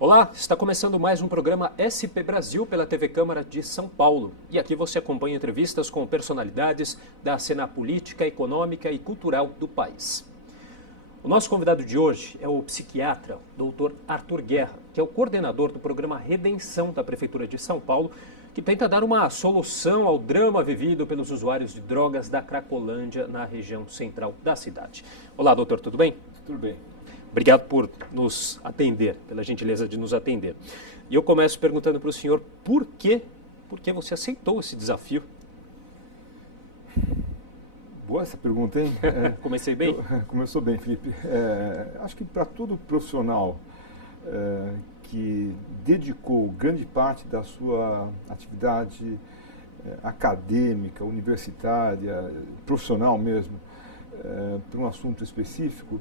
Olá, está começando mais um programa SP Brasil pela TV Câmara de São Paulo. E aqui você acompanha entrevistas com personalidades da cena política, econômica e cultural do país. O nosso convidado de hoje é o psiquiatra Dr. Arthur Guerra, que é o coordenador do programa Redenção da Prefeitura de São Paulo, que tenta dar uma solução ao drama vivido pelos usuários de drogas da Cracolândia na região central da cidade. Olá, doutor, tudo bem? Tudo bem. Obrigado por nos atender, pela gentileza de nos atender. E eu começo perguntando para o senhor por que você aceitou esse desafio? Boa essa pergunta, hein? Comecei bem? Começou bem, Felipe. Acho que para todo profissional que dedicou grande parte da sua atividade acadêmica, universitária, profissional mesmo, para um assunto específico,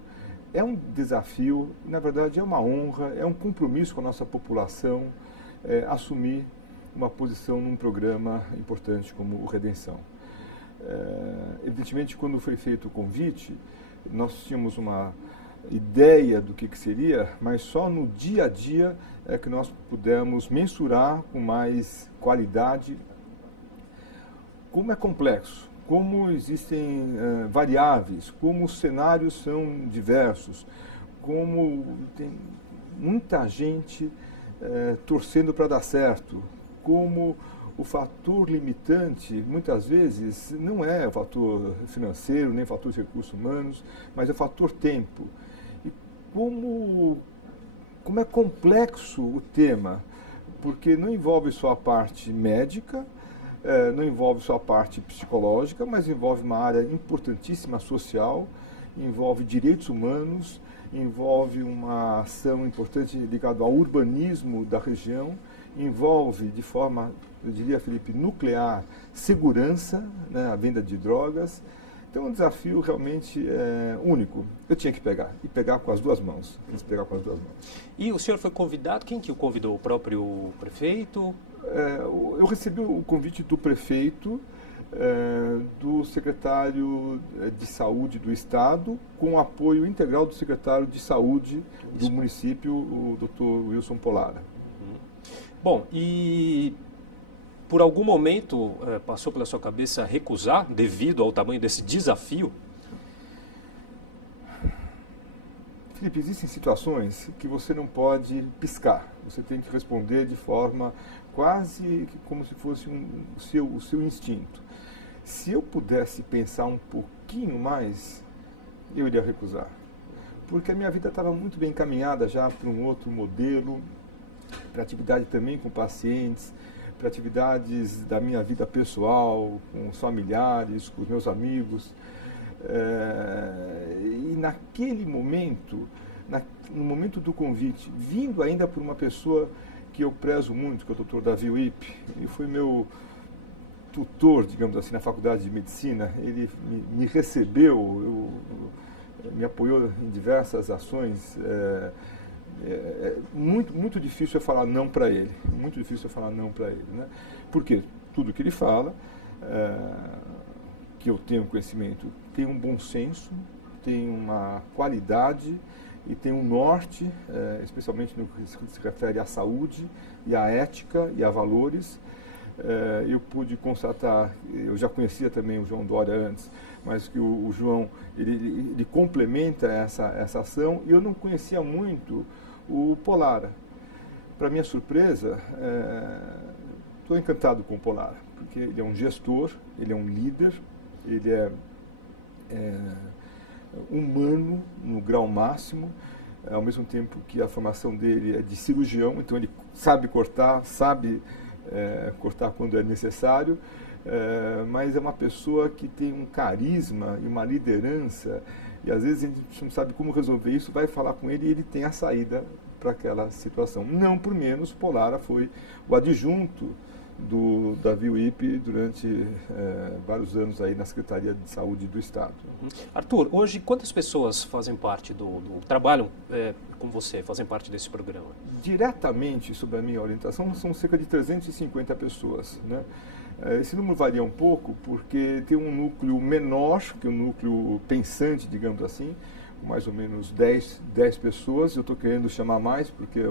é um desafio, na verdade é uma honra, é um compromisso com a nossa população assumir uma posição num programa importante como o Redenção. Evidentemente, quando foi feito o convite, nós tínhamos uma ideia do que seria, mas só no dia a dia é que nós pudemos mensurar com mais qualidade como é complexo, como existem variáveis, como os cenários são diversos, como tem muita gente torcendo para dar certo, como o fator limitante, muitas vezes, não é o fator financeiro, nem o fator de recursos humanos, mas é o fator tempo. E como é complexo o tema, porque não envolve só a parte médica, não envolve só a parte psicológica, mas envolve uma área importantíssima social, envolve direitos humanos, envolve uma ação importante ligada ao urbanismo da região, envolve de forma, eu diria, Felipe, nuclear, segurança, né, a venda de drogas. Então é um desafio realmente único. Eu tinha que pegar, e pegar com as duas mãos. E o senhor foi convidado? Quem que o convidou? O próprio prefeito? Eu recebi o convite do prefeito, do secretário de Saúde do Estado, com o apoio integral do secretário de Saúde do município, o Dr. Wilson Polara. Bom, e por algum momento passou pela sua cabeça recusar devido ao tamanho desse desafio? Felipe, existem situações que você não pode piscar. Você tem que responder de forma quase como se fosse o seu instinto. Se eu pudesse pensar um pouquinho mais, eu iria recusar. Porque a minha vida estava muito bem encaminhada já para um outro modelo, para atividade também com pacientes, para atividades da minha vida pessoal, com os familiares, com os meus amigos. E naquele momento, no momento do convite, vindo ainda por uma pessoa que eu prezo muito, que é o Dr. Davi Wipp, ele foi meu tutor, digamos assim, na faculdade de medicina. Ele me recebeu, me apoiou em diversas ações. Muito difícil eu falar não para ele, né? Porque tudo que ele fala, que eu tenho conhecimento, tem um bom senso, tem uma qualidade e tem um norte, especialmente no que se refere à saúde e à ética e a valores. Eu pude constatar, eu já conhecia também o João Dória antes, mas que o João ele complementa essa ação, e eu não conhecia muito o Polara. Para minha surpresa, estou encantado com o Polara, porque ele é um gestor, ele é um líder, ele é humano no grau máximo, ao mesmo tempo que a formação dele é de cirurgião, então ele sabe cortar quando é necessário, mas é uma pessoa que tem um carisma e uma liderança, e às vezes a gente não sabe como resolver isso, vai falar com ele e ele tem a saída para aquela situação. Não por menos, Polara foi o adjunto do Davi Wipp durante vários anos aí na Secretaria de Saúde do Estado. Arthur, hoje quantas pessoas fazem parte trabalham com você, fazem parte desse programa? Diretamente, sob a minha orientação, são cerca de 350 pessoas, né? Esse número varia um pouco porque tem um núcleo menor, que é um núcleo pensante, digamos assim, com mais ou menos 10 pessoas. Eu estou querendo chamar mais porque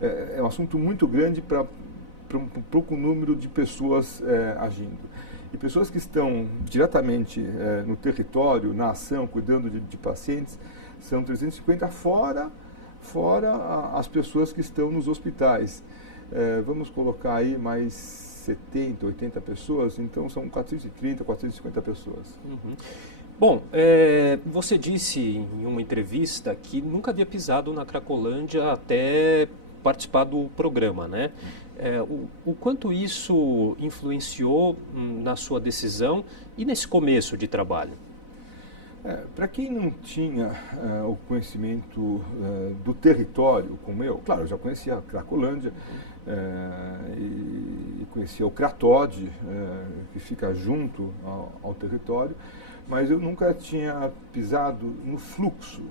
é um assunto muito grande para um pouco número de pessoas agindo. E pessoas que estão diretamente no território, na ação, cuidando de pacientes, são 350, fora as pessoas que estão nos hospitais. Vamos colocar aí mais 70, 80 pessoas, então são 430, 450 pessoas. Uhum. Bom, você disse em uma entrevista que nunca havia pisado na Cracolândia até participar do programa, né? O quanto isso influenciou na sua decisão e nesse começo de trabalho? Para quem não tinha o conhecimento do território como eu, claro, eu já conhecia a Cracolândia e conhecia o Cratode, que fica junto ao território, mas eu nunca tinha pisado no fluxo.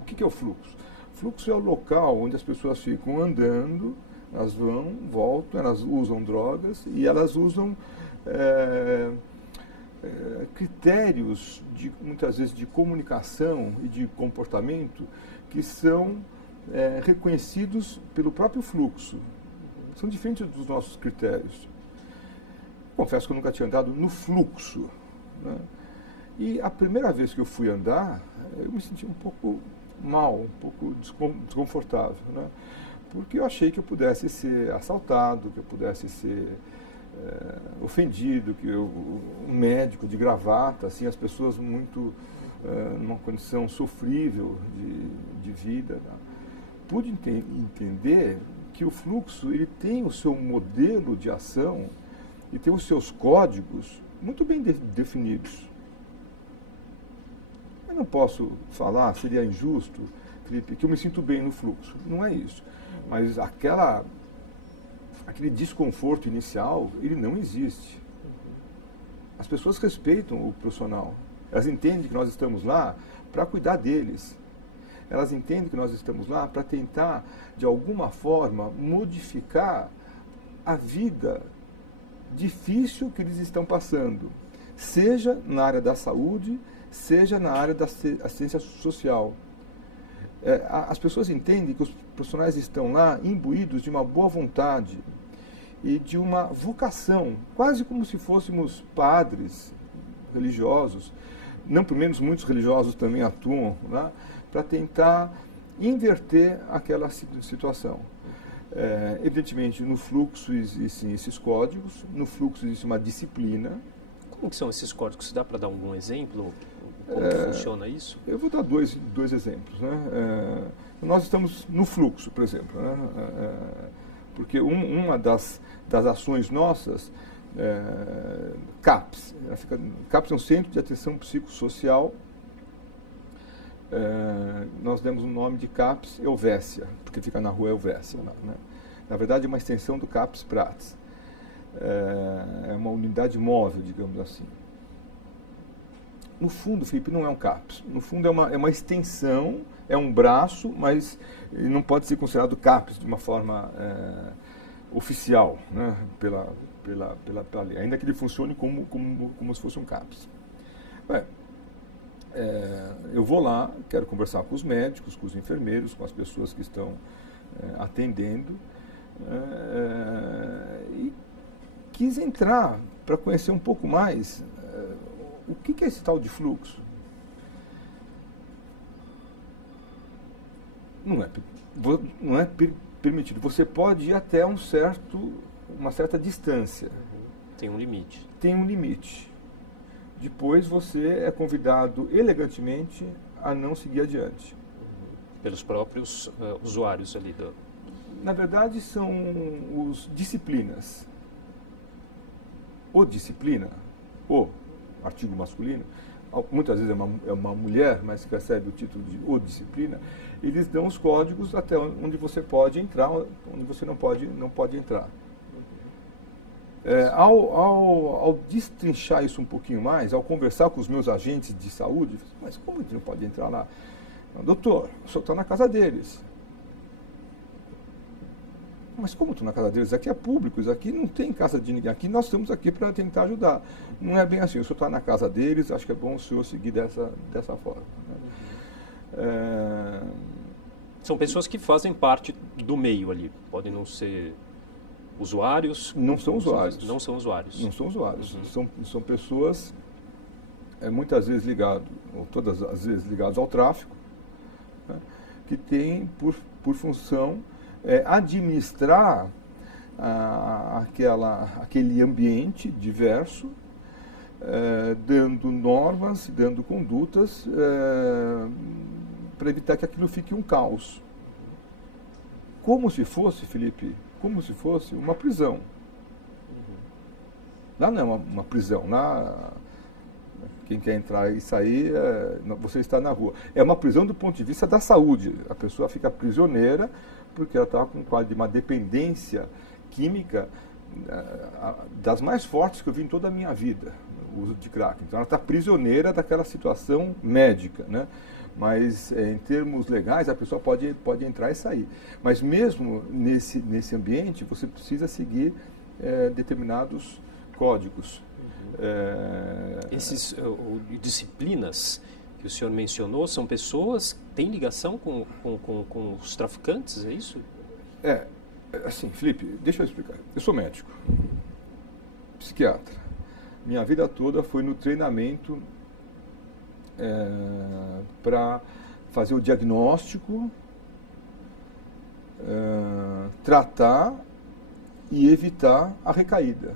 O que é o fluxo? O fluxo é o local onde as pessoas ficam andando, elas vão, voltam, elas usam drogas e elas usam critérios, muitas vezes, de comunicação e de comportamento que são reconhecidos pelo próprio fluxo. São diferentes dos nossos critérios. Confesso que eu nunca tinha andado no fluxo, né? E a primeira vez que eu fui andar, eu me senti um pouco mal, um pouco desconfortável, né? Porque eu achei que eu pudesse ser assaltado, que eu pudesse ser ofendido, que um médico de gravata, assim, as pessoas muito numa condição sofrível de vida. Né? Pude entender que o fluxo ele tem o seu modelo de ação e tem os seus códigos muito bem definidos. Eu não posso falar, seria injusto, Felipe, que eu me sinto bem no fluxo. Não é isso. Mas aquele desconforto inicial, ele não existe. As pessoas respeitam o profissional. Elas entendem que nós estamos lá para cuidar deles. Elas entendem que nós estamos lá para tentar, de alguma forma, modificar a vida difícil que eles estão passando. Seja na área da saúde, seja na área da assistência social. As pessoas entendem que os profissionais estão lá imbuídos de uma boa vontade e de uma vocação, quase como se fôssemos padres religiosos, não por menos muitos religiosos também atuam, né, para tentar inverter aquela situação. Evidentemente, no fluxo existem esses códigos, no fluxo existe uma disciplina. Como que são esses códigos? Dá para dar algum exemplo? Como funciona isso? Eu vou dar dois exemplos. Né? Nós estamos no fluxo, por exemplo. Né? Porque uma das ações nossas, CAPS. CAPS é um Centro de Atenção Psicossocial. Nós demos o nome de CAPS Helvécia, porque fica na rua Helvécia. Né? Na verdade, é uma extensão do CAPS Prats. É uma unidade móvel, digamos assim. No fundo, Felipe, não é um CAPS. No fundo, é uma extensão, é um braço, mas ele não pode ser considerado CAPS de uma forma oficial, né, pela lei, ainda que ele funcione como se fosse um CAPS. Eu vou lá, quero conversar com os médicos, com os enfermeiros, com as pessoas que estão atendendo, e quis entrar para conhecer um pouco mais o que é esse tal de fluxo. Não é permitido. Você pode ir até uma certa distância. Tem um limite. Tem um limite. Depois você é convidado elegantemente a não seguir adiante. Pelos próprios usuários ali do... Na verdade, são os disciplinas. O disciplina, o artigo masculino, muitas vezes é uma mulher, mas que recebe o título de o disciplina, eles dão os códigos até onde você pode entrar, onde você não pode entrar. Ao destrinchar isso um pouquinho mais, ao conversar com os meus agentes de saúde, mas como a gente não pode entrar lá? Não, doutor, o senhor está na casa deles. Mas como estou na casa deles? Aqui é público, isso aqui não tem casa de ninguém. Aqui nós estamos aqui para tentar ajudar. Não é bem assim, o senhor está na casa deles, acho que é bom o senhor seguir dessa forma. São pessoas que fazem parte do meio ali, podem não ser usuários? Não são usuários. Não são usuários. Não são usuários. São pessoas muitas vezes ligadas, ou todas as vezes ligadas ao tráfico, né, que têm por função administrar aquele ambiente diverso, dando normas, dando condutas para evitar que aquilo fique um caos. Como se fosse, Felipe, como se fosse uma prisão. Lá não é uma prisão, lá quem quer entrar e sair, você está na rua. É uma prisão do ponto de vista da saúde. A pessoa fica prisioneira porque ela está com um quadro de uma dependência química das mais fortes que eu vi em toda a minha vida, o uso de crack. Então ela está prisioneira daquela situação médica, né? Mas em termos legais a pessoa pode entrar e sair. Mas mesmo nesse ambiente você precisa seguir determinados códigos. Essas disciplinas que o senhor mencionou são pessoas que têm ligação com os traficantes, é isso? Assim, Felipe, deixa eu explicar. Eu sou médico, psiquiatra. Minha vida toda foi no treinamento para fazer o diagnóstico, tratar e evitar a recaída.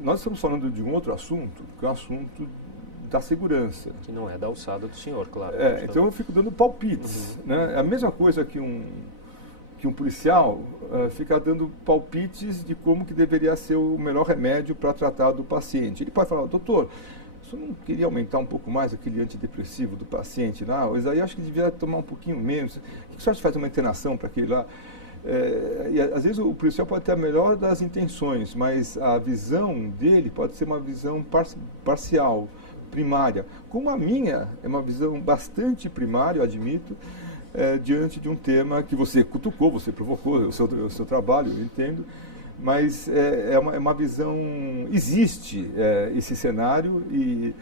Nós estamos falando de um outro assunto, que é o assunto da segurança. Que não é da alçada do senhor, claro. Então eu fico dando palpites. Né? É a mesma coisa que um policial ficar dando palpites de como que deveria ser o melhor remédio para tratar do paciente. Ele pode falar, doutor, você não queria aumentar um pouco mais aquele antidepressivo do paciente lá? Ou aí acho que devia tomar um pouquinho menos. O que você acha de fazer uma internação para aquele lá? E às vezes o policial pode ter a melhor das intenções, mas a visão dele pode ser uma visão parcial, primária. Como a minha é uma visão bastante primária, eu admito, diante de um tema que você cutucou, você provocou, o seu trabalho, eu entendo, mas é uma visão, existe esse cenário e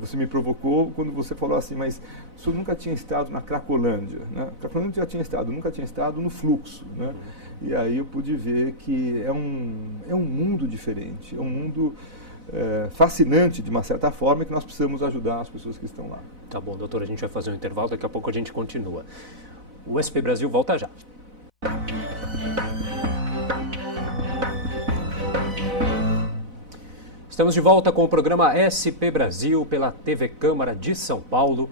você me provocou quando você falou assim, mas o senhor nunca tinha estado na Cracolândia, né? Cracolândia já tinha estado, nunca tinha estado no fluxo, né? E aí eu pude ver que é um mundo diferente, é um mundo fascinante de uma certa forma, que nós precisamos ajudar as pessoas que estão lá. Tá bom, doutor, a gente vai fazer um intervalo, daqui a pouco a gente continua. O SP Brasil volta já. Estamos de volta com o programa SP Brasil pela TV Câmara de São Paulo,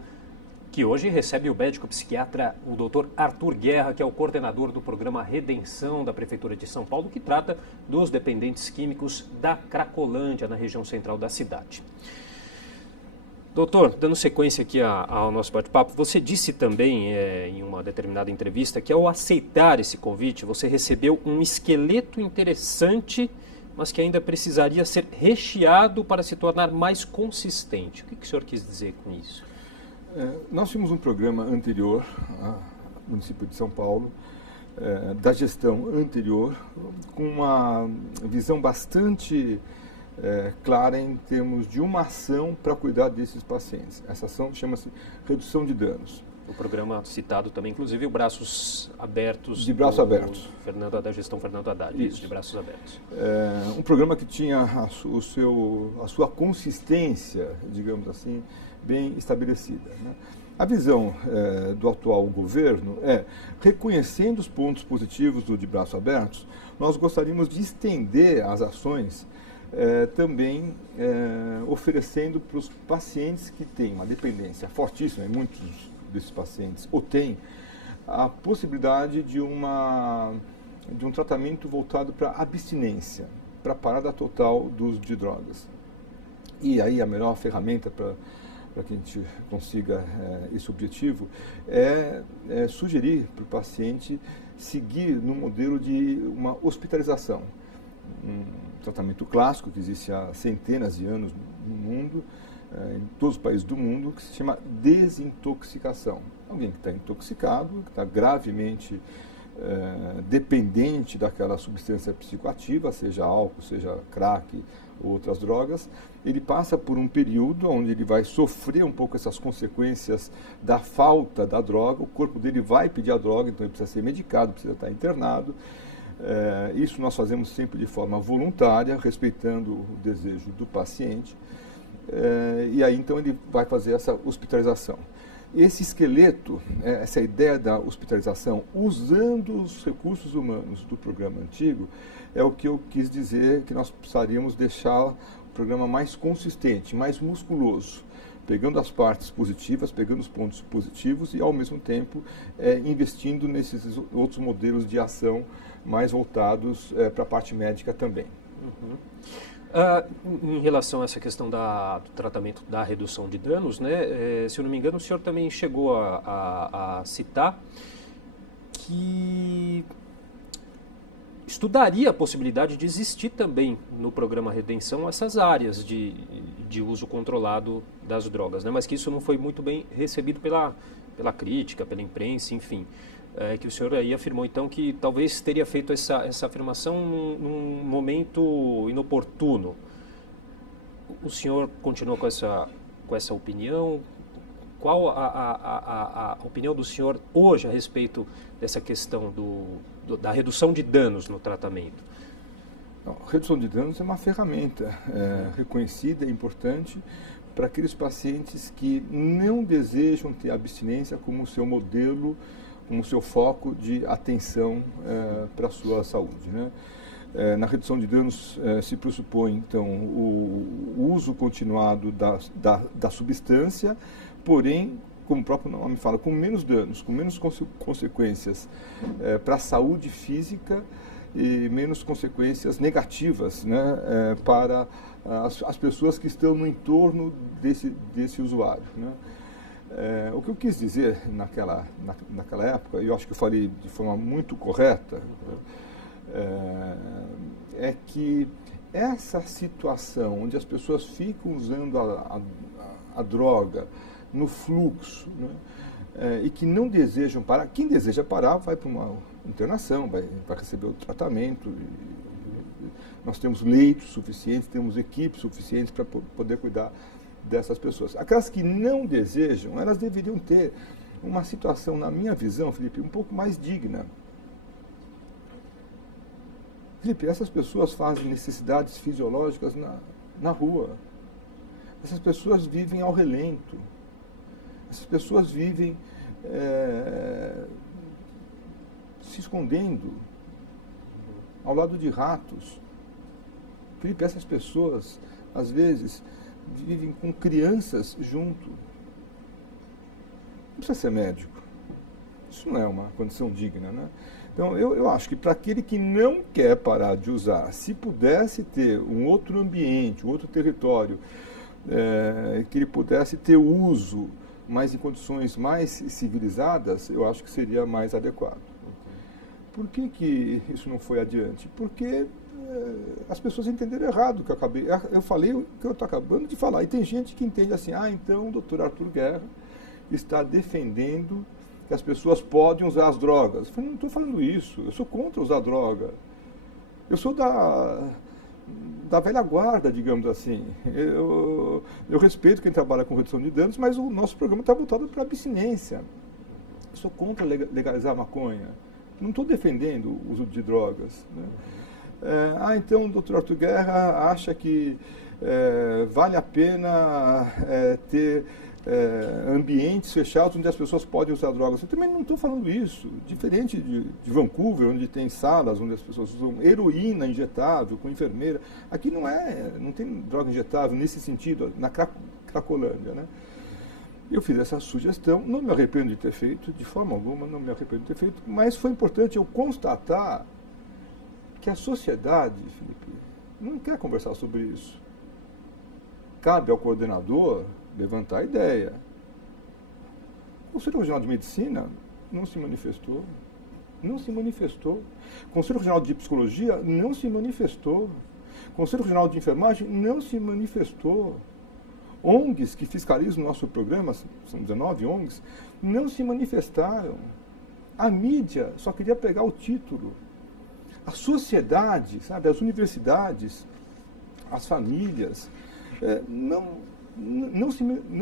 que hoje recebe o médico psiquiatra, o Dr. Arthur Guerra, que é o coordenador do programa Redenção da Prefeitura de São Paulo, que trata dos dependentes químicos da Cracolândia, na região central da cidade. Doutor, dando sequência aqui ao nosso bate-papo, você disse também em uma determinada entrevista que ao aceitar esse convite, você recebeu um esqueleto interessante, mas que ainda precisaria ser recheado para se tornar mais consistente. O que o senhor quis dizer com isso? Nós tínhamos um programa anterior, ao município de São Paulo, da gestão anterior, com uma visão bastante clara em termos de uma ação para cuidar desses pacientes. Essa ação chama-se redução de danos. O programa citado também, inclusive, o Braços Abertos. De Braços Abertos. Da gestão Fernando Haddad, isso, de Braços Abertos. Um programa que tinha a sua consistência, digamos assim, bem estabelecida. Né? A visão do atual governo reconhecendo os pontos positivos do de Braços Abertos, nós gostaríamos de estender as ações também oferecendo para os pacientes que têm uma dependência fortíssima, e muitos desses pacientes ou têm, a possibilidade de um tratamento voltado para abstinência, para parada total do uso de drogas. E aí a melhor ferramenta para que a gente consiga esse objetivo é sugerir para o paciente seguir no modelo de uma hospitalização. Um tratamento clássico que existe há centenas de anos no mundo, em todos os países do mundo, que se chama desintoxicação. Alguém que está intoxicado, que está gravemente dependente daquela substância psicoativa, seja álcool, seja crack ou outras drogas, ele passa por um período onde ele vai sofrer um pouco essas consequências da falta da droga, o corpo dele vai pedir a droga, então ele precisa ser medicado, precisa estar internado. Isso nós fazemos sempre de forma voluntária, respeitando o desejo do paciente, e aí então ele vai fazer essa hospitalização. Esse esqueleto, essa ideia da hospitalização, usando os recursos humanos do programa antigo, é o que eu quis dizer que nós precisaríamos deixar o programa mais consistente, mais musculoso, pegando as partes positivas, pegando os pontos positivos e, ao mesmo tempo, investindo nesses outros modelos de ação mais voltados para a parte médica também. Uhum. Em relação a essa questão do tratamento da redução de danos, né, se eu não me engano, o senhor também chegou a citar que estudaria a possibilidade de existir também no programa Redenção essas áreas de uso controlado das drogas, né, mas que isso não foi muito bem recebido pela crítica, pela imprensa, enfim. Que o senhor aí afirmou então que talvez teria feito essa afirmação num momento inoportuno. O senhor continua com essa opinião? Qual a opinião do senhor hoje a respeito dessa questão da redução de danos no tratamento? A redução de danos é uma ferramenta reconhecida e importante para aqueles pacientes que não desejam ter abstinência como seu modelo, como seu foco de atenção para a sua saúde, né? Na redução de danos se pressupõe, então, o uso continuado da substância, porém, como o próprio nome fala, com menos danos, com menos consequências para a saúde física e menos consequências negativas, né, para as pessoas que estão no entorno desse usuário, né? O que eu quis dizer naquela época, e eu acho que eu falei de forma muito correta, é que essa situação onde as pessoas ficam usando a droga no fluxo, né, e que não desejam parar, quem deseja parar vai para uma internação, vai receber o tratamento. Nós temos leitos suficientes, temos equipes suficientes para poder cuidar dessas pessoas. Aquelas que não desejam, elas deveriam ter uma situação, na minha visão, Felipe, um pouco mais digna. Felipe, essas pessoas fazem necessidades fisiológicas na rua. Essas pessoas vivem ao relento. Essas pessoas vivem se escondendo ao lado de ratos. Felipe, essas pessoas, às vezes, vivem com crianças junto. Não precisa ser médico. Isso não é uma condição digna, né? Então, eu acho que para aquele que não quer parar de usar, se pudesse ter um outro ambiente, um outro território, que ele pudesse ter uso, mas em condições mais civilizadas, eu acho que seria mais adequado. Por que isso não foi adiante? Porque as pessoas entenderam errado o que eu falei o que eu estou acabando de falar. E tem gente que entende assim, então o doutor Arthur Guerra está defendendo que as pessoas podem usar as drogas. Eu falei, não estou falando isso, eu sou contra usar droga. Eu sou da velha guarda, digamos assim. Eu respeito quem trabalha com redução de danos, mas o nosso programa está voltado para a abstinência. Eu sou contra legalizar a maconha. Não estou defendendo o uso de drogas, né? Então o doutor Arthur Guerra acha que vale a pena ter ambientes fechados onde as pessoas podem usar drogas. Eu também não estou falando isso. Diferente de Vancouver, onde tem salas onde as pessoas usam heroína injetável com enfermeira, aqui não tem droga injetável nesse sentido, na Cracolândia, né? Eu fiz essa sugestão, não me arrependo de ter feito, de forma alguma, não me arrependo de ter feito, mas foi importante eu constatar que a sociedade, Felipe, não quer conversar sobre isso. Cabe ao coordenador levantar a ideia. O Conselho Regional de Medicina não se manifestou. Não se manifestou. O Conselho Regional de Psicologia não se manifestou. O Conselho Regional de Enfermagem não se manifestou. ONGs que fiscalizam o nosso programa, são 19 ONGs, não se manifestaram. A mídia só queria pegar o título. A sociedade, sabe, as universidades, as famílias, não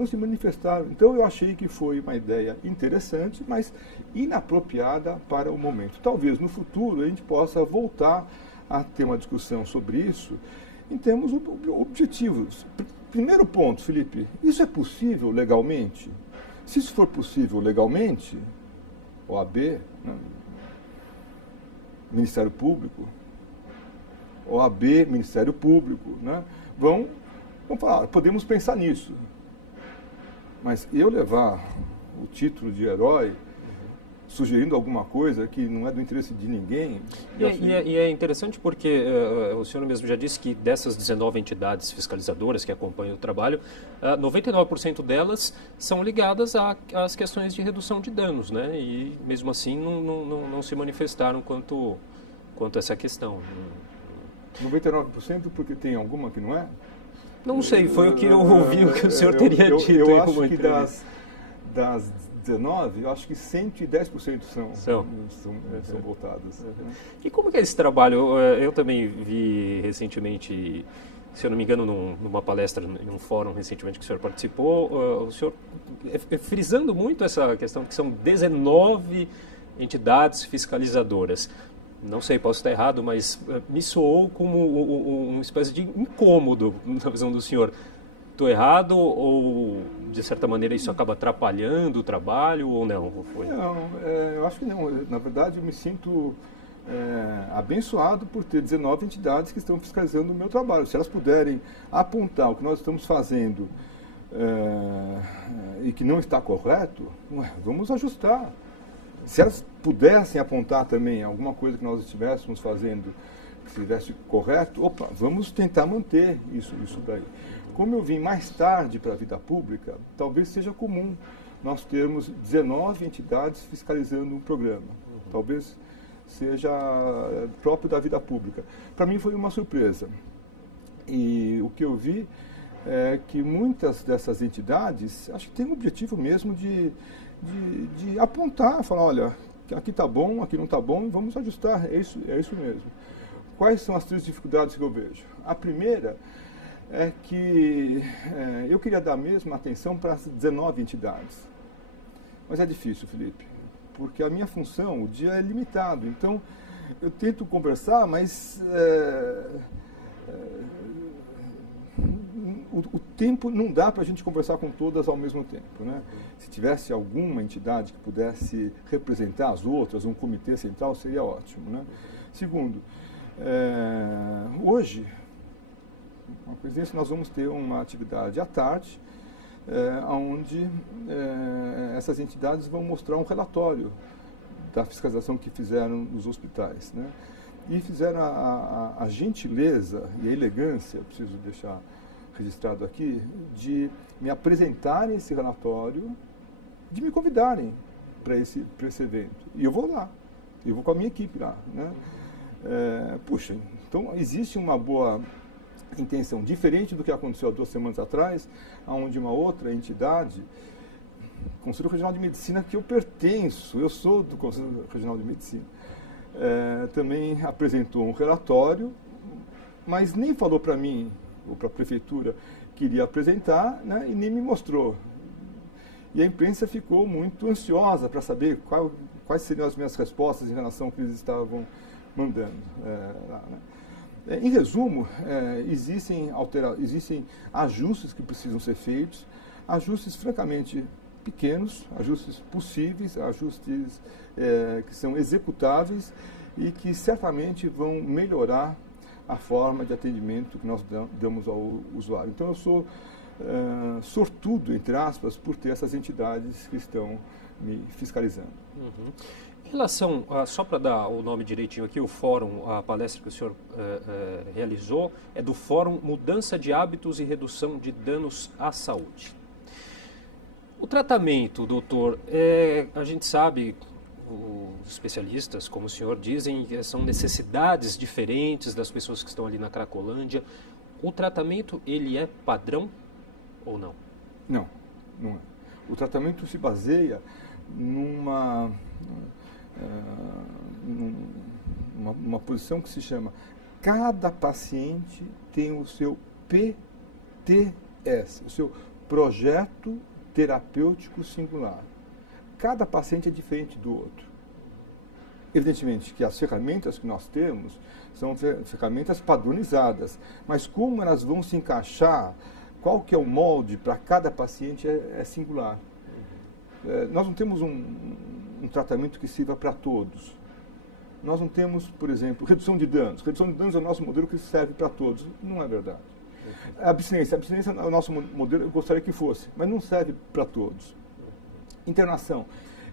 se manifestaram. Então eu achei que foi uma ideia interessante, mas inapropriada para o momento. Talvez no futuro a gente possa voltar a ter uma discussão sobre isso em termos objetivos. Primeiro ponto, Felipe, isso é possível legalmente? Se isso for possível legalmente, OAB, né, Ministério Público, OAB, Ministério Público, né, vão falar, podemos pensar nisso. Mas eu levar o título de herói, sugerindo alguma coisa que não é do interesse de ninguém... E é interessante porque o senhor mesmo já disse que dessas 19 entidades fiscalizadoras que acompanham o trabalho, 99% delas são ligadas às questões de redução de danos, né? E mesmo assim não se manifestaram quanto a essa questão. 99% porque tem alguma que não é? Não sei, foi o que eu ouvi o que o senhor teria dito. Eu acho que das 19, eu acho que 110% são voltadas. E como que é esse trabalho? Eu também vi recentemente, se eu não me engano, numa palestra, em um fórum recentemente que o senhor participou, o senhor frisando muito essa questão de que são 19 entidades fiscalizadoras. Não sei, posso estar errado, mas me soou como uma espécie de incômodo na visão do senhor. Estou errado ou, de certa maneira, isso acaba atrapalhando o trabalho ou não? Não, eu acho que não. Na verdade, eu me sinto abençoado por ter 19 entidades que estão fiscalizando o meu trabalho. Se elas puderem apontar o que nós estamos fazendo e que não está correto, vamos ajustar. Se elas pudessem apontar também alguma coisa que nós estivéssemos fazendo que estivesse correto, vamos tentar manter isso daí. Como eu vim mais tarde para a vida pública, talvez seja comum nós termos 19 entidades fiscalizando um programa. Talvez seja próprio da vida pública. Para mim foi uma surpresa. E o que eu vi é que muitas dessas entidades, acho que tem o objetivo mesmo de apontar, falar, olha, aqui está bom, aqui não está bom, vamos ajustar, é isso mesmo. Quais são as 3 dificuldades que eu vejo? A primeira é que eu queria dar mesmo atenção para as 19 entidades. Mas é difícil, Felipe, porque a minha função, o dia é limitado. Então, eu tento conversar, mas o tempo não dá para a gente conversar com todas ao mesmo tempo, né? Se tivesse alguma entidade que pudesse representar as outras, um comitê central, seria ótimo, né? Segundo, hoje, uma coincidência, nós vamos ter uma atividade à tarde, onde essas entidades vão mostrar um relatório da fiscalização que fizeram nos hospitais, né? E fizeram a gentileza e a elegância, preciso deixar registrado aqui, de me apresentarem esse relatório, de me convidarem para esse evento. E eu vou lá, eu vou com a minha equipe lá, né? Puxa, então existe uma boa intenção, diferente do que aconteceu há 2 semanas atrás, onde uma outra entidade, Conselho Regional de Medicina, que eu pertenço, eu sou do Conselho Regional de Medicina, também apresentou um relatório, mas nem falou para mim, ou para a prefeitura, que iria apresentar, né, e nem me mostrou. E a imprensa ficou muito ansiosa para saber quais seriam as minhas respostas em relação ao que eles estavam mandando lá, né? Em resumo, existem ajustes que precisam ser feitos, ajustes francamente pequenos, ajustes possíveis, ajustes que são executáveis e que certamente vão melhorar a forma de atendimento que nós damos ao usuário. Então eu sou sortudo, entre aspas, por ter essas entidades que estão me fiscalizando. Uhum. Em relação, só para dar o nome direitinho aqui, o fórum, a palestra que o senhor realizou, é do Fórum Mudança de Hábitos e Redução de Danos à Saúde. O tratamento, doutor, a gente sabe, os especialistas, como o senhor, dizem que são necessidades diferentes das pessoas que estão ali na Cracolândia. O tratamento, ele é padrão ou não? Não, não é. O tratamento se baseia numa uma posição que se chama: cada paciente tem o seu PTS, o seu projeto terapêutico singular. Cada paciente é diferente do outro. Evidentemente que as ferramentas que nós temos são ferramentas padronizadas, mas como elas vão se encaixar, qual que é o molde para cada paciente é singular. Nós não temos um tratamento que sirva para todos. Nós não temos, por exemplo, redução de danos. Redução de danos é o nosso modelo que serve para todos. Não é verdade. Abstinência é o nosso modelo, eu gostaria que fosse, mas não serve para todos. Internação.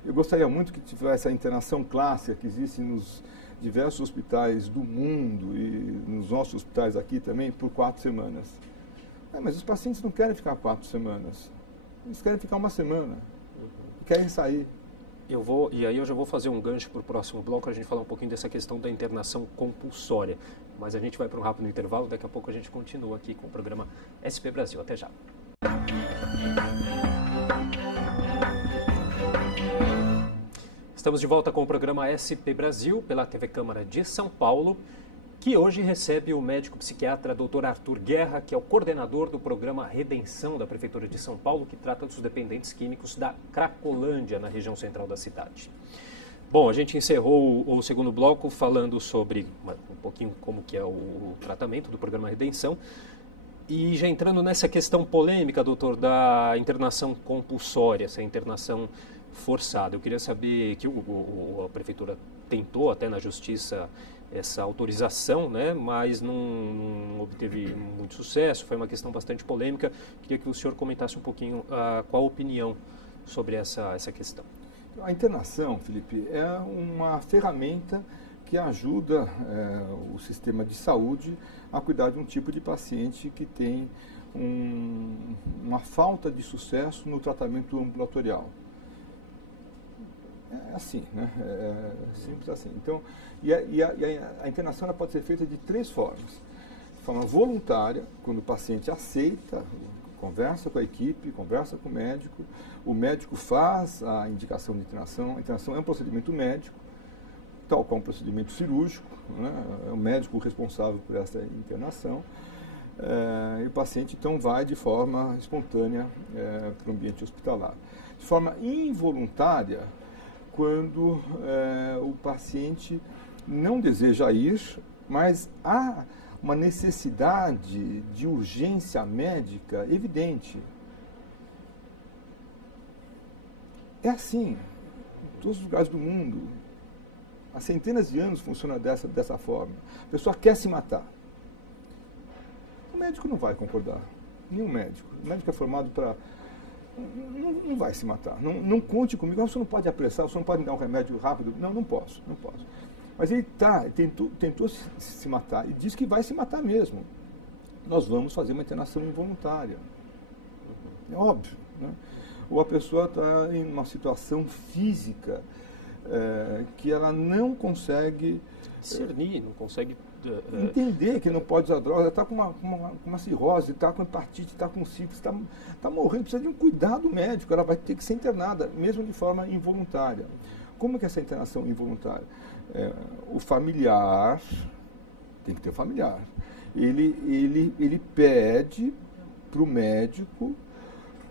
Eu gostaria muito que tivesse a internação clássica que existe nos diversos hospitais do mundo e nos nossos hospitais aqui também, por 4 semanas. Mas os pacientes não querem ficar 4 semanas. Eles querem ficar 1 semana. Querem sair. E aí eu já vou fazer um gancho para o próximo bloco, a gente falar um pouquinho dessa questão da internação compulsória. Mas a gente vai para um rápido intervalo, daqui a pouco a gente continua aqui com o programa SP Brasil. Até já. Estamos de volta com o programa SP Brasil pela TV Câmara de São Paulo, que hoje recebe o médico psiquiatra Dr. Arthur Guerra, que é o coordenador do programa Redenção da Prefeitura de São Paulo, que trata dos dependentes químicos da Cracolândia, na região central da cidade. Bom, a gente encerrou o segundo bloco falando sobre um pouquinho como que é o tratamento do programa Redenção. E já entrando nessa questão polêmica, doutor, da internação compulsória, essa internação forçada. Eu queria saber que a Prefeitura tentou até na Justiça essa autorização, né, mas não obteve muito sucesso, foi uma questão bastante polêmica. Queria que o senhor comentasse um pouquinho qual a opinião sobre essa questão. A internação, Felipe, é uma ferramenta que ajuda o sistema de saúde a cuidar de um tipo de paciente que tem uma falta de sucesso no tratamento ambulatorial. É assim, né? É simples assim. Então, a internação ela pode ser feita de 3 formas. De forma voluntária, quando o paciente aceita, conversa com a equipe, conversa com o médico faz a indicação de internação. A internação é um procedimento médico, tal qual um procedimento cirúrgico, né? É o médico responsável por essa internação. E o paciente, então, vai de forma espontânea para o ambiente hospitalar. De forma involuntária, quando o paciente não deseja ir, mas há uma necessidade de urgência médica evidente. É assim, em todos os lugares do mundo. Há centenas de anos funciona dessa forma. A pessoa quer se matar. O médico não vai concordar. Nenhum médico. O médico é formado para... Não vai se matar. Não conte comigo. Você não pode apressar, você não pode me dar um remédio rápido. Não posso. Mas ele tentou se matar e diz que vai se matar mesmo. Nós vamos fazer uma internação involuntária. É óbvio, né? Ou a pessoa está em uma situação física que ela não consegue discernir, não consegue entender que não pode usar droga, ela está com uma cirrose, está com hepatite, está com sífilis, está morrendo, precisa de um cuidado médico, ela vai ter que ser internada, mesmo de forma involuntária. Como que é essa internação involuntária? O familiar, tem que ter o familiar, ele pede para o médico,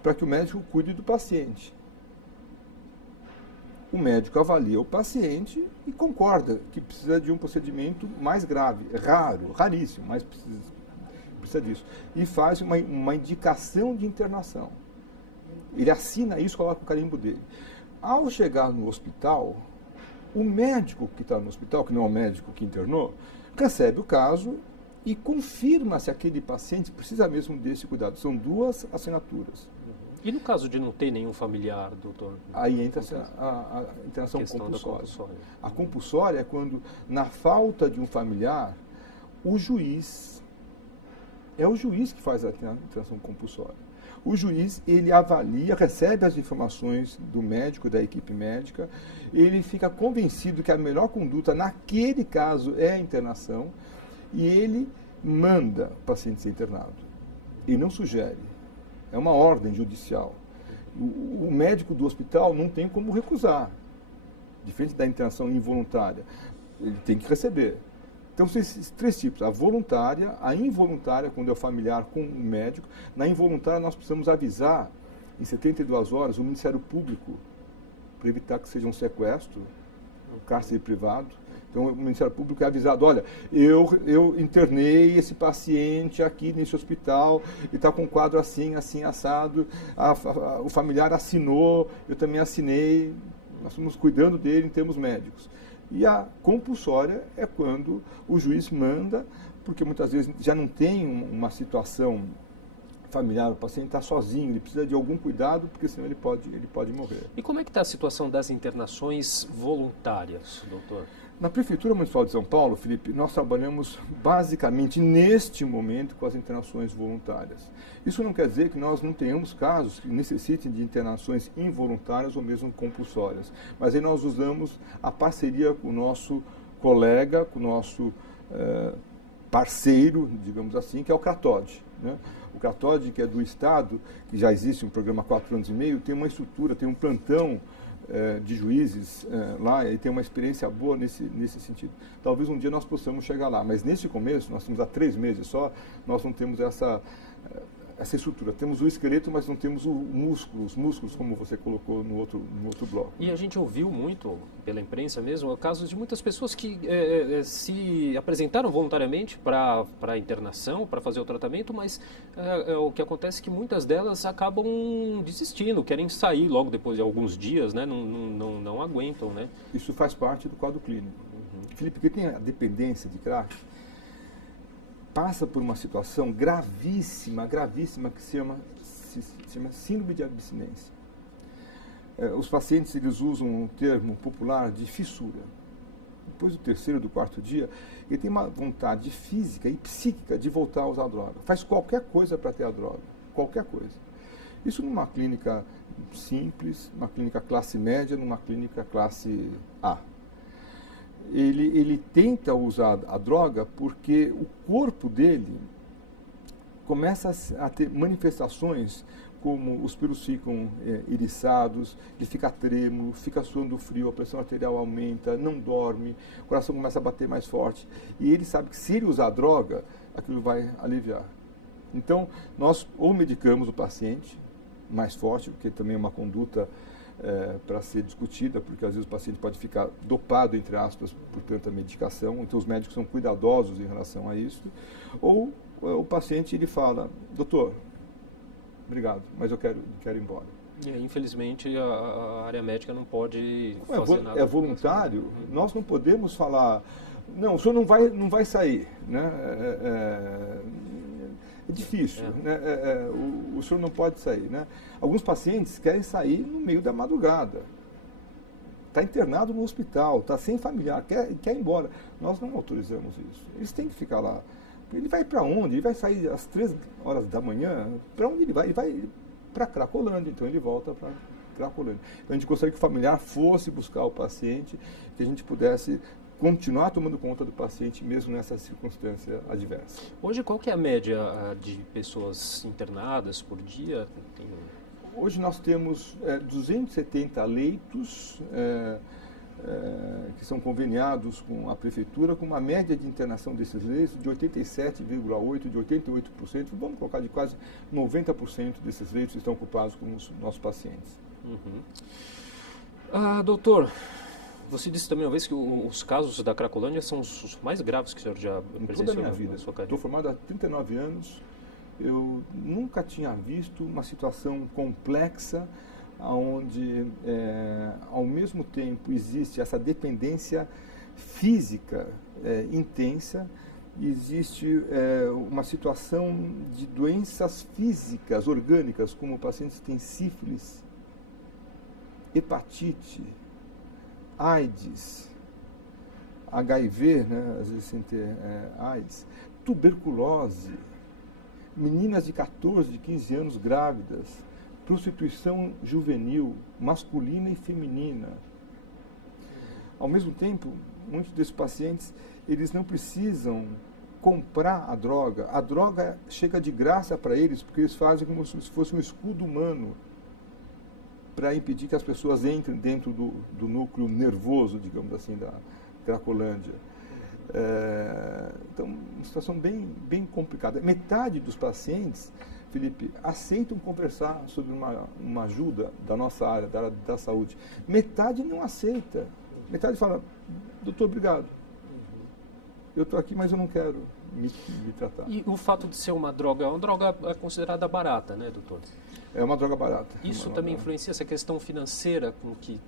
para que o médico cuide do paciente. O médico avalia o paciente e concorda que precisa de um procedimento mais grave, raríssimo, mas precisa disso. E faz uma indicação de internação. Ele assina isso, coloca o carimbo dele. Ao chegar no hospital, o médico que está no hospital, que não é o médico que internou, recebe o caso e confirma se aquele paciente precisa mesmo desse cuidado. São 2 assinaturas. E no caso de não ter nenhum familiar, doutor? Aí entra a internação compulsória. A compulsória é quando, na falta de um familiar, o juiz que faz a internação compulsória. O juiz, ele avalia, recebe as informações do médico, da equipe médica, ele fica convencido que a melhor conduta naquele caso é a internação e ele manda o paciente ser internado. E não sugere. É uma ordem judicial. O médico do hospital não tem como recusar. diferente da internação involuntária, ele tem que receber. Então, são esses 3 tipos, a voluntária, a involuntária, quando é o familiar com o médico. Na involuntária, nós precisamos avisar, em 72 horas, o Ministério Público, para evitar que seja um sequestro, um cárcere privado. Então, o Ministério Público é avisado, olha, eu internei esse paciente aqui nesse hospital e está com um quadro assim, assim, assado, o familiar assinou, eu também assinei, nós estamos cuidando dele em termos médicos. E a compulsória é quando o juiz manda, porque muitas vezes já não tem uma situação familiar, o paciente está sozinho, ele precisa de algum cuidado, porque senão ele pode morrer. E como é que está a situação das internações voluntárias, doutor? Na Prefeitura Municipal de São Paulo, Felipe, nós trabalhamos basicamente neste momento com as internações voluntárias. Isso não quer dizer que nós não tenhamos casos que necessitem de internações involuntárias ou mesmo compulsórias. Mas aí nós usamos a parceria com o nosso colega, com o nosso parceiro, digamos assim, que é o CRATOD, né? O CRATOD, que é do Estado, que já existe um programa há 4 anos e meio, tem uma estrutura, tem um plantão de juízes lá, e tem uma experiência boa nesse sentido. Talvez um dia nós possamos chegar lá, mas nesse começo, nós estamos há 3 meses só, nós não temos essa estrutura. Temos o esqueleto, mas não temos os músculos, como você colocou no outro bloco. E a gente ouviu muito, pela imprensa mesmo, casos de muitas pessoas que se apresentaram voluntariamente para a internação, para fazer o tratamento, mas o que acontece é que muitas delas acabam desistindo, querem sair logo depois de alguns dias, né? Não aguentam, né? Isso faz parte do quadro clínico. Felipe, porque tem a dependência de crack, passa por uma situação gravíssima que se chama síndrome de abstinência. Os pacientes eles usam um termo popular de fissura. Depois do 3º, do 4º dia, ele tem uma vontade física e psíquica de voltar a usar a droga. Faz qualquer coisa para ter a droga, qualquer coisa. Isso numa clínica simples, numa clínica classe média, numa clínica classe A. Ele tenta usar a droga porque o corpo dele começa a ter manifestações como os pelos ficam iriçados, ele fica trêmulo, fica suando frio, a pressão arterial aumenta, não dorme, o coração começa a bater mais forte. E ele sabe que se ele usar a droga, aquilo vai aliviar. Então, nós ou medicamos o paciente mais forte, porque também é uma conduta para ser discutida, porque às vezes o paciente pode ficar dopado, entre aspas, por tanta medicação, então os médicos são cuidadosos em relação a isso, ou o paciente ele fala, doutor, obrigado, mas eu quero ir embora. E infelizmente a área médica não pode fazer nada. É voluntário, nós não podemos falar, não, o senhor não vai sair, né? É difícil, né? O senhor não pode sair, né? Alguns pacientes querem sair no meio da madrugada. Está internado no hospital, está sem familiar, quer ir embora. Nós não autorizamos isso. Eles têm que ficar lá. Ele vai para onde? Ele vai sair às 3 horas da manhã? Para onde ele vai? Ele vai para Cracolândia, então ele volta para Cracolândia. Então a gente gostaria que o familiar fosse buscar o paciente, que a gente pudesse continuar tomando conta do paciente mesmo nessa circunstância adversa. Hoje, qual que é a média de pessoas internadas por dia? Hoje nós temos 270 leitos que são conveniados com a prefeitura, com uma média de internação desses leitos de 87,8%, de 88%, vamos colocar de quase 90% desses leitos estão ocupados com os nossos pacientes. Doutor, você disse também uma vez que os casos da Cracolândia são os mais graves que o senhor já presenciou toda a minha vida. Na sua carreira. Estou formado há 39 anos, eu nunca tinha visto uma situação complexa onde, ao mesmo tempo, existe essa dependência física intensa, existe uma situação de doenças físicas, orgânicas, como pacientes que têm sífilis, hepatite, AIDS, HIV, né, às vezes sem ter AIDS, tuberculose, meninas de 14, de 15 anos grávidas, prostituição juvenil, masculina e feminina. Ao mesmo tempo, muitos desses pacientes, eles não precisam comprar a droga chega de graça para eles, porque eles fazem como se fosse um escudo humano. para impedir que as pessoas entrem dentro do núcleo nervoso, digamos assim, da Cracolândia. Então, uma situação bem complicada. Metade dos pacientes, Felipe, aceitam conversar sobre uma ajuda da nossa área, da saúde. Metade não aceita. Metade fala, doutor, obrigado. Eu estou aqui, mas eu não quero me tratar. E o fato de ser uma droga considerada barata, né, doutor? É uma droga barata. Isso também influencia essa questão financeira, com que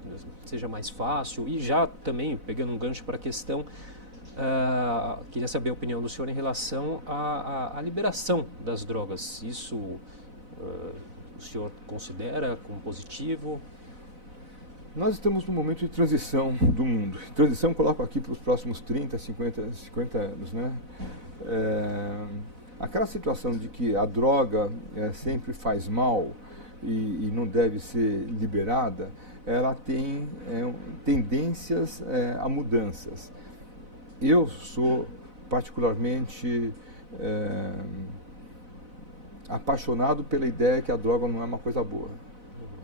seja mais fácil? E já também, pegando um gancho para a questão, queria saber a opinião do senhor em relação à liberação das drogas. Isso o senhor considera como positivo? Nós estamos num momento de transição do mundo. Transição coloco aqui para os próximos 30, 50 anos, né? Aquela situação de que a droga sempre faz mal e não deve ser liberada, ela tem tendências a mudanças. Eu sou particularmente apaixonado pela ideia que a droga não é uma coisa boa.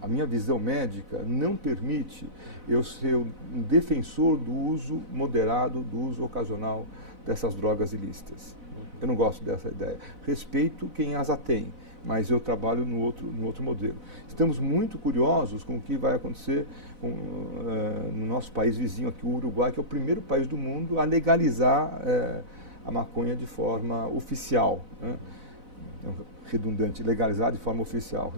A minha visão médica não permite eu ser um defensor do uso moderado, do uso ocasional dessas drogas ilícitas. Eu não gosto dessa ideia. Respeito quem as tem, mas eu trabalho no outro modelo. Estamos muito curiosos com o que vai acontecer no nosso país vizinho aqui, o Uruguai, que é o primeiro país do mundo a legalizar a maconha de forma oficial, né? Redundante, legalizar de forma oficial.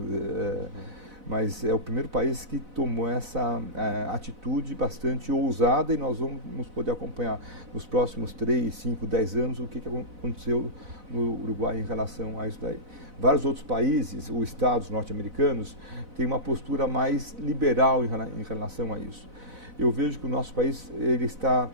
Mas é o primeiro país que tomou essa atitude bastante ousada, e nós vamos poder acompanhar nos próximos 3, 5, 10 anos o que aconteceu no Uruguai em relação a isso daí. Vários outros países, ou estados norte-americanos, têm uma postura mais liberal em relação a isso. Eu vejo que o nosso país ele está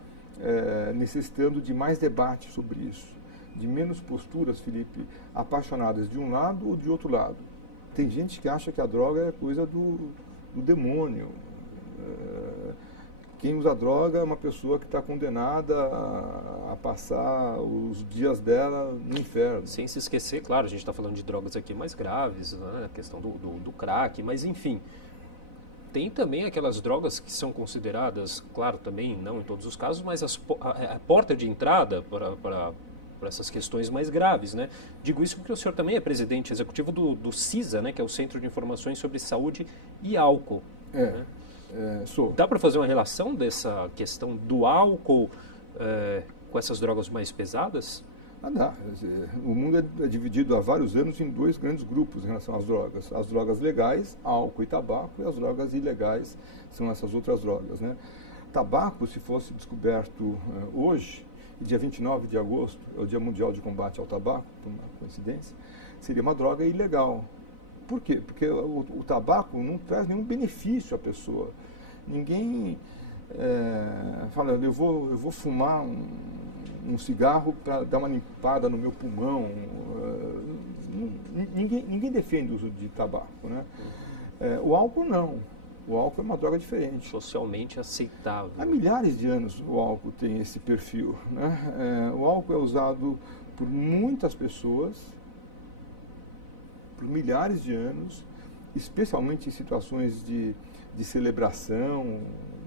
necessitando de mais debate sobre isso, de menos posturas, Felipe, apaixonadas de um lado ou de outro lado. Tem gente que acha que a droga é coisa do demônio. Quem usa droga é uma pessoa que está condenada a passar os dias dela no inferno. Sem se esquecer, claro, a gente está falando de drogas aqui mais graves, né? A questão do crack, mas enfim. Tem também aquelas drogas que são consideradas, claro, também não em todos os casos, mas a porta de entrada para essas questões mais graves, né? Digo isso porque o senhor também é presidente executivo do CISA, né? Que é o Centro de Informações sobre Saúde e Álcool. Né? Sou. Dá para fazer uma relação dessa questão do álcool com essas drogas mais pesadas? Dá. O mundo é dividido há vários anos em dois grandes grupos em relação às drogas. As drogas legais, álcool e tabaco, e as drogas ilegais são essas outras drogas, né? Tabaco, se fosse descoberto hoje, e dia 29 de agosto, é o Dia Mundial de Combate ao Tabaco, por uma coincidência, seria uma droga ilegal. Por quê? Porque o tabaco não traz nenhum benefício à pessoa. Ninguém fala, eu vou fumar um cigarro para dar uma limpada no meu pulmão. Ninguém defende o uso de tabaco, né? O álcool não. O álcool é uma droga diferente. Socialmente aceitável. Há milhares de anos o álcool tem esse perfil, né? O álcool é usado por muitas pessoas, por milhares de anos, especialmente em situações de celebração,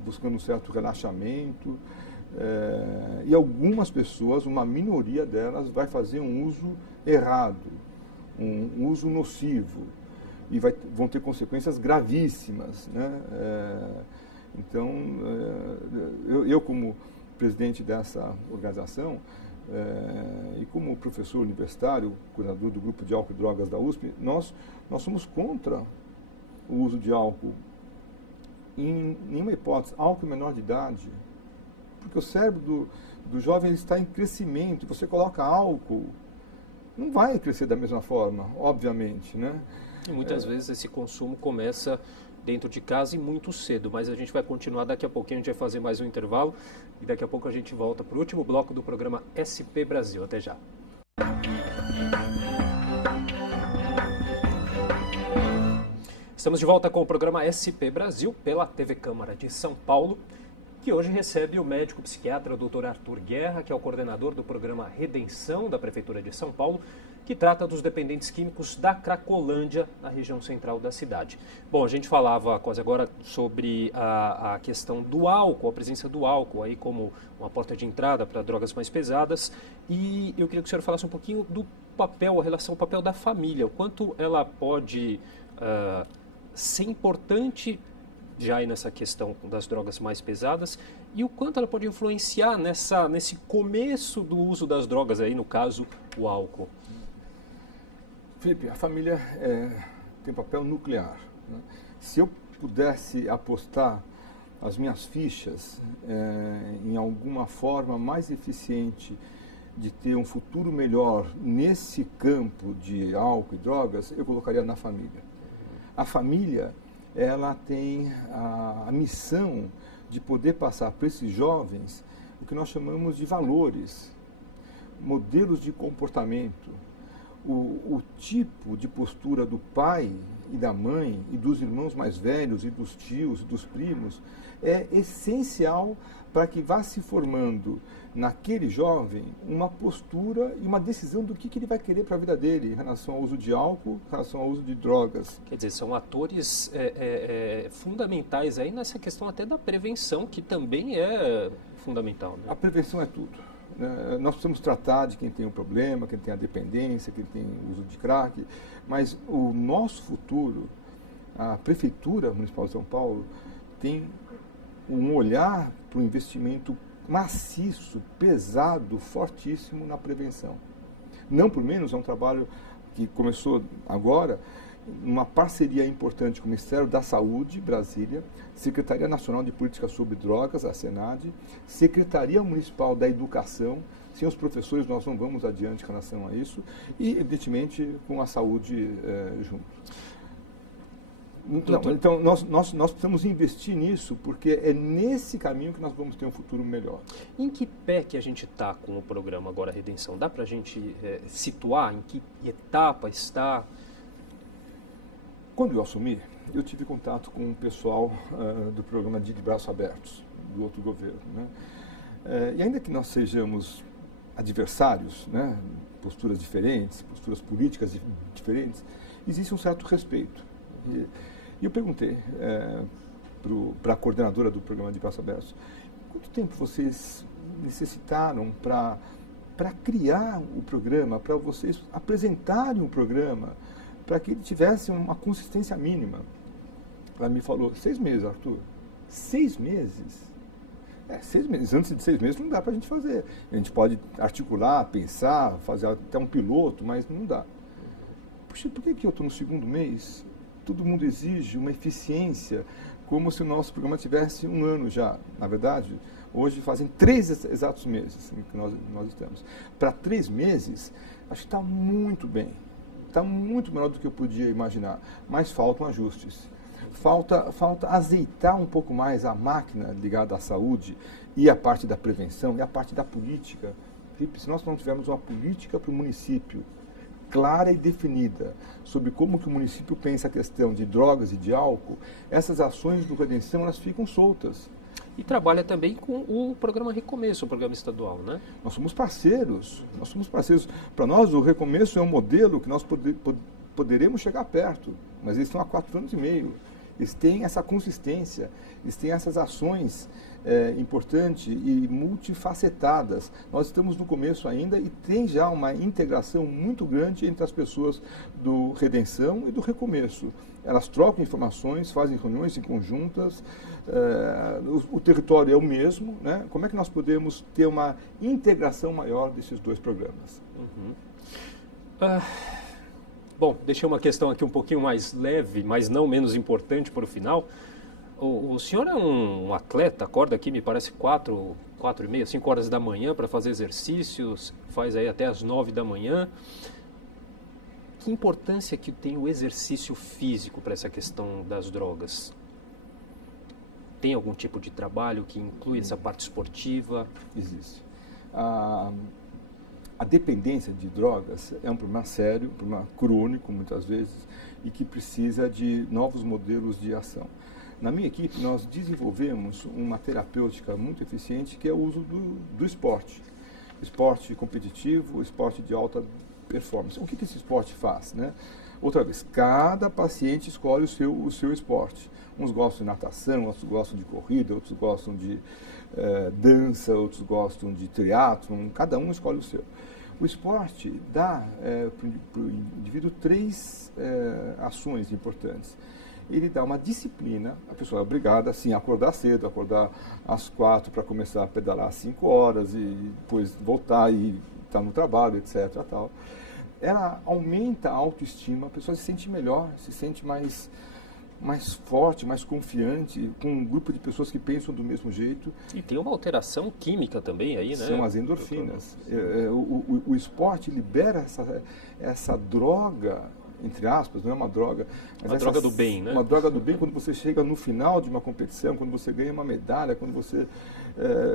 buscando um certo relaxamento. E algumas pessoas, uma minoria delas, vai fazer um uso errado, um uso nocivo. E vão ter consequências gravíssimas, né? Então, eu como presidente dessa organização e como professor universitário, coordenador do grupo de álcool e drogas da USP, nós somos contra o uso de álcool em nenhuma hipótese, álcool menor de idade, porque o cérebro do jovem ele está em crescimento. Você coloca álcool, não vai crescer da mesma forma, obviamente, né? E muitas vezes esse consumo começa dentro de casa e muito cedo, mas a gente vai continuar daqui a pouquinho, a gente vai fazer mais um intervalo e daqui a pouco a gente volta para o último bloco do programa SP Brasil. Até já. Estamos de volta com o programa SP Brasil pela TV Câmara de São Paulo. que hoje recebe o médico psiquiatra Dr. Arthur Guerra, que é o coordenador do programa Redenção da Prefeitura de São Paulo, que trata dos dependentes químicos da Cracolândia, na região central da cidade. Bom, a gente falava quase agora sobre a questão do álcool, a presença do álcool aí como uma porta de entrada para drogas mais pesadas, e eu queria que o senhor falasse um pouquinho do papel, a relação, o papel da família, o quanto ela pode ser importante já aí nessa questão das drogas mais pesadas e o quanto ela pode influenciar nesse começo do uso das drogas aí, no caso, o álcool. Felipe, a família tem papel nuclear, né? Se eu pudesse apostar as minhas fichas em alguma forma mais eficiente de ter um futuro melhor nesse campo de álcool e drogas, eu colocaria na família. A família, ela tem a missão de poder passar para esses jovens o que nós chamamos de valores, modelos de comportamento, o tipo de postura do pai e da mãe e dos irmãos mais velhos e dos tios e dos primos é essencial para que vá se formando naquele jovem uma postura e uma decisão do que ele vai querer para a vida dele em relação ao uso de álcool, em relação ao uso de drogas. Quer dizer, são atores fundamentais aí nessa questão até da prevenção, que também é fundamental, né? A prevenção é tudo. Nós precisamos tratar de quem tem o problema, quem tem a dependência, quem tem o uso de crack, mas o nosso futuro, a Prefeitura Municipal de São Paulo, tem um olhar para o investimento maciço, pesado, fortíssimo na prevenção. Não por menos, é um trabalho que começou agora, uma parceria importante com o Ministério da Saúde, Brasília, Secretaria Nacional de Política sobre Drogas, a SENAD, Secretaria Municipal da Educação. Sem os professores nós não vamos adiante em relação a isso, e evidentemente com a saúde junto. Então nós precisamos investir nisso, porque é nesse caminho que nós vamos ter um futuro melhor. Em que pé que a gente está com o programa agora Redenção? Dá para a gente situar em que etapa está? Quando eu assumi, eu tive contato com o pessoal do programa de Braços Abertos, do outro governo, né? E ainda que nós sejamos adversários, né, posturas diferentes, posturas políticas diferentes, existe um certo respeito. E eu perguntei para a coordenadora do programa de Braços Abertos, quanto tempo vocês necessitaram para criar o programa, para vocês apresentarem o programa, para que ele tivesse uma consistência mínima? Ela me falou, 6 meses, Arthur. 6 meses? 6 meses. Antes de 6 meses não dá para a gente fazer. A gente pode articular, pensar, fazer até um piloto, mas não dá. Puxa, por que eu estou no 2º mês? Todo mundo exige uma eficiência, como se o nosso programa tivesse 1 ano já. Na verdade, hoje fazem 3 exatos meses que nós estamos. Para 3 meses, acho que está muito bem. Está muito melhor do que eu podia imaginar, mas faltam ajustes. Falta azeitar um pouco mais a máquina ligada à saúde e a parte da prevenção e a parte da política. Se nós não tivermos uma política para o município clara e definida sobre como que o município pensa a questão de drogas e de álcool, essas ações do Redenção, elas ficam soltas. E trabalha também com o programa Recomeço, o programa estadual, né? Nós somos parceiros. Para nós, o Recomeço é um modelo que nós poderemos chegar perto, mas eles estão há 4 anos e meio. Eles têm essa consistência, eles têm essas ações importantes e multifacetadas. Nós estamos no começo ainda e tem já uma integração muito grande entre as pessoas do Redenção e do Recomeço. Elas trocam informações, fazem reuniões em conjuntas, o território é o mesmo, né? Como é que nós podemos ter uma integração maior desses 2 programas? Uhum. Bom, deixei uma questão aqui um pouquinho mais leve, mas não menos importante para o final. O senhor é um atleta, acorda aqui, me parece 4h30, 5 horas da manhã para fazer exercícios, faz aí até as 9 da manhã. Que importância que tem o exercício físico para essa questão das drogas? Tem algum tipo de trabalho que inclui essa parte esportiva? Existe. a dependência de drogas é um problema sério, um problema crônico, muitas vezes, e que precisa de novos modelos de ação. Na minha equipe, nós desenvolvemos uma terapêutica muito eficiente, que é o uso do esporte. Esporte competitivo, esporte de alta performance. O que esse esporte faz, né? Outra vez, cada paciente escolhe o seu esporte. Uns gostam de natação, outros gostam de corrida, outros gostam de dança, outros gostam de triatlon, cada um escolhe o seu. O esporte dá para o indivíduo três ações importantes. Ele dá uma disciplina, a pessoa é obrigada assim, a acordar cedo, acordar às 4 para começar a pedalar às 5 horas e depois voltar e estar no trabalho, etc. Tal. Ela aumenta a autoestima, a pessoa se sente melhor, se sente mais forte, mais confiante, com um grupo de pessoas que pensam do mesmo jeito. E tem uma alteração química também aí, né? São as endorfinas. O esporte libera essa droga, entre aspas, não é uma droga. Mas a droga do bem, né? Uma droga do bem quando você chega no final de uma competição, quando você ganha uma medalha, quando você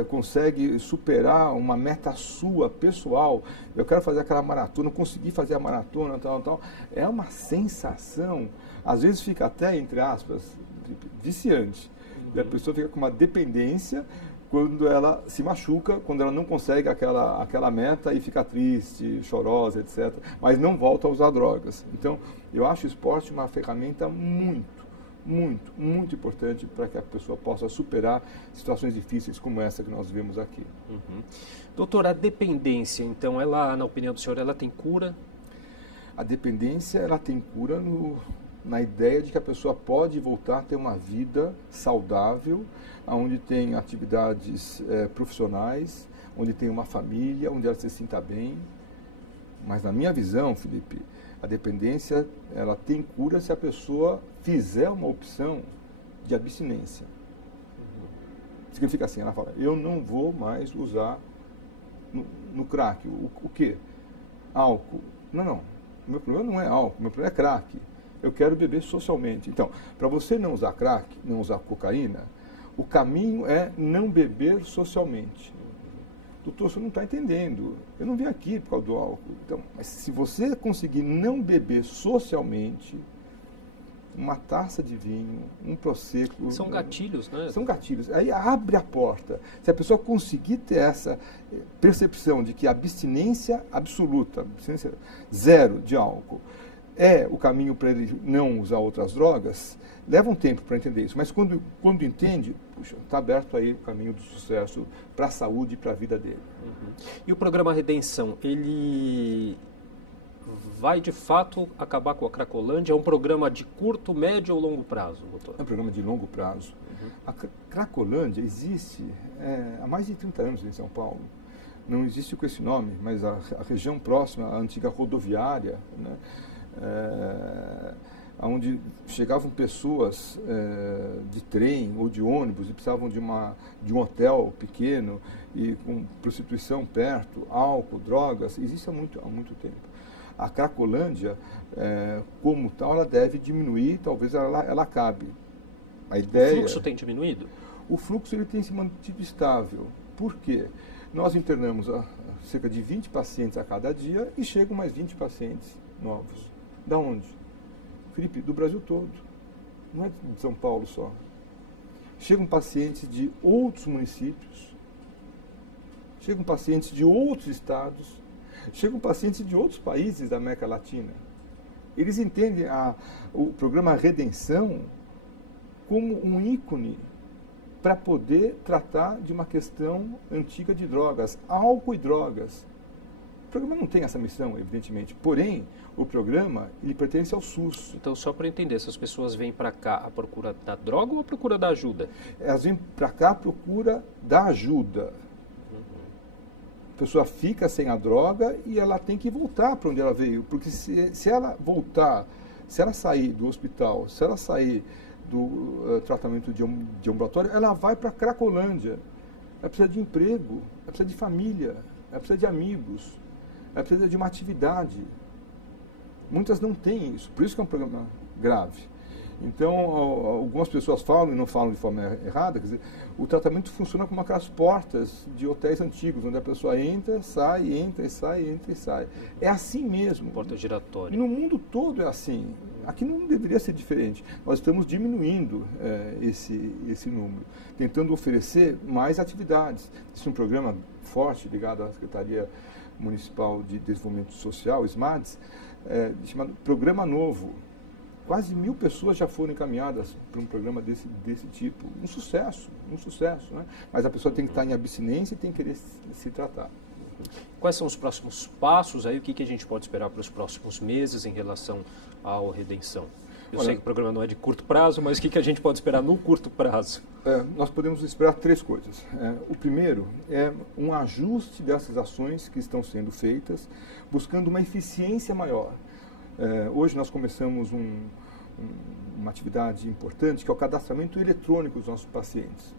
consegue superar uma meta sua, pessoal. Eu quero fazer aquela maratona, consegui fazer a maratona, tal. É uma sensação, às vezes fica até, entre aspas, viciante. E a pessoa fica com uma dependência quando ela se machuca, quando ela não consegue aquela meta e fica triste, chorosa, etc. Mas não volta a usar drogas. Então, eu acho o esporte uma ferramenta muito importante para que a pessoa possa superar situações difíceis como essa que nós vemos aqui. Uhum. Doutor, a dependência, então, ela, na opinião do senhor, ela tem cura? A dependência, ela tem cura na ideia de que a pessoa pode voltar a ter uma vida saudável, onde tem atividades profissionais, onde tem uma família, onde ela se sinta bem. Mas na minha visão, Felipe, a dependência ela tem cura se a pessoa fizer uma opção de abstinência. Significa assim, ela fala, eu não vou mais usar no crack. O quê? Álcool. Não. O meu problema não é álcool, o meu problema é crack. Eu quero beber socialmente. Então, para você não usar crack, não usar cocaína, o caminho é não beber socialmente. Doutor, você não está entendendo. Eu não vim aqui por causa do álcool. Então, mas se você conseguir não beber socialmente, uma taça de vinho, um prosecco... São gatilhos, né? São gatilhos. Aí abre a porta. Se a pessoa conseguir ter essa percepção de que a abstinência absoluta, abstinência zero de álcool, é o caminho para ele não usar outras drogas, leva um tempo para entender isso. Mas quando entende, puxa, está aberto aí o caminho do sucesso para a saúde e para a vida dele. Uhum. E o programa Redenção, ele vai de fato acabar com a Cracolândia? É um programa de curto, médio ou longo prazo, doutor? É um programa de longo prazo. Uhum. A Cracolândia existe há mais de 30 anos em São Paulo. Não existe com esse nome, mas a região próxima, a antiga rodoviária, né? Onde chegavam pessoas de trem ou de ônibus e precisavam de um hotel pequeno e com prostituição perto, álcool, drogas, existe há muito tempo. A Cracolândia, como tal, ela deve diminuir, talvez ela acabe. A ideia, o fluxo tem diminuído? O fluxo ele tem se mantido estável. Por quê? Nós internamos cerca de 20 pacientes a cada dia e chegam mais 20 pacientes novos. Da onde? Felipe, do Brasil todo. Não é de São Paulo só. Chegam pacientes de outros municípios, chegam pacientes de outros estados, chegam pacientes de outros países da América Latina. Eles entendem o programa Redenção como um ícone para poder tratar de uma questão antiga de drogas, álcool e drogas. O programa não tem essa missão, evidentemente, porém, o programa ele pertence ao SUS. Então, só para entender, essas pessoas vêm para cá à procura da droga ou à procura da ajuda? Elas vêm para cá à procura da ajuda. A pessoa fica sem a droga e ela tem que voltar para onde ela veio, porque se ela voltar, se ela sair do hospital, se ela sair do tratamento de ambulatório, ela vai para a Cracolândia. Ela precisa de emprego, ela precisa de família, ela precisa de amigos, ela precisa de uma atividade. Muitas não têm isso, por isso que é um programa grave. Então, algumas pessoas falam e não falam de forma errada, quer dizer, o tratamento funciona como aquelas portas de hotéis antigos, onde a pessoa entra, sai, entra e sai, entra e sai. É assim mesmo. Porta giratória. No mundo todo é assim. Aqui não deveria ser diferente. Nós estamos diminuindo esse número, tentando oferecer mais atividades. Existe um programa forte ligado à Secretaria Municipal de Desenvolvimento Social, SMADES, chamado Programa Novo. Quase 1.000 pessoas já foram encaminhadas para um programa desse tipo. Um sucesso, né? Mas a pessoa tem que estar em abstinência e tem que querer se tratar. Quais são os próximos passos aí? O que a gente pode esperar para os próximos meses em relação ao Redenção? Eu sei que o programa não é de curto prazo, mas o que a gente pode esperar no curto prazo? Nós podemos esperar 3 coisas. O primeiro é um ajuste dessas ações que estão sendo feitas, buscando uma eficiência maior. Hoje nós começamos uma atividade importante, que é o cadastramento eletrônico dos nossos pacientes.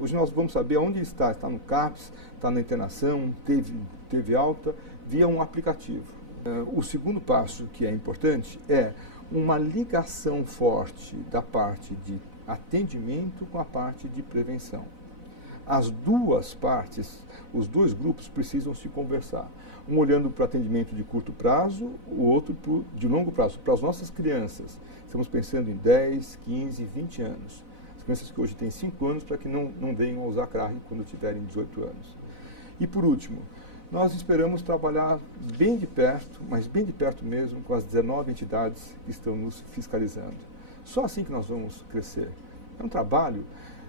Hoje nós vamos saber onde está no CAPS, está na internação, teve alta, via um aplicativo. O segundo passo, que é importante, é uma ligação forte da parte de atendimento com a parte de prevenção. As duas partes, os dois grupos precisam se conversar. Um olhando para o atendimento de curto prazo, o outro de longo prazo, para as nossas crianças. Estamos pensando em 10, 15, 20 anos. As crianças que hoje têm 5 anos, para que não venham a usar crack quando tiverem 18 anos. E por último, nós esperamos trabalhar bem de perto, mas bem de perto mesmo, com as 19 entidades que estão nos fiscalizando. Só assim que nós vamos crescer. É um trabalho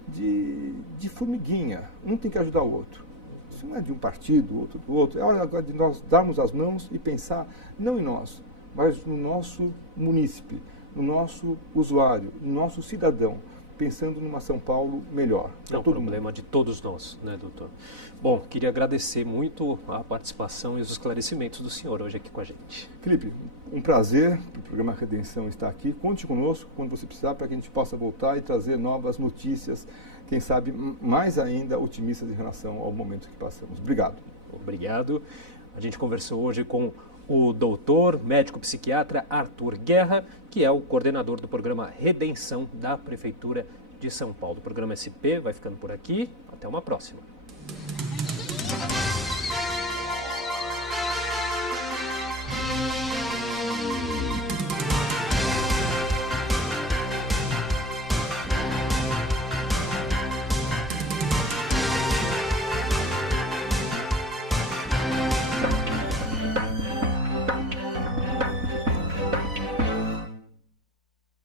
de formiguinha, um tem que ajudar o outro. Isso não é de um partido, outro do outro. É hora agora de nós darmos as mãos e pensar, não em nós, mas no nosso munícipe, no nosso usuário, no nosso cidadão, pensando numa São Paulo melhor. É um problema de todos nós, né, doutor? Bom, queria agradecer muito a participação e os esclarecimentos do senhor hoje aqui com a gente. Felipe, um prazer o programa Redenção estar aqui. Conte conosco quando você precisar para que a gente possa voltar e trazer novas notícias, quem sabe mais ainda otimistas em relação ao momento que passamos. Obrigado. Obrigado. A gente conversou hoje com o doutor, médico psiquiatra Arthur Guerra, que é o coordenador do programa Redenção da Prefeitura de São Paulo. O programa SP vai ficando por aqui. Até uma próxima.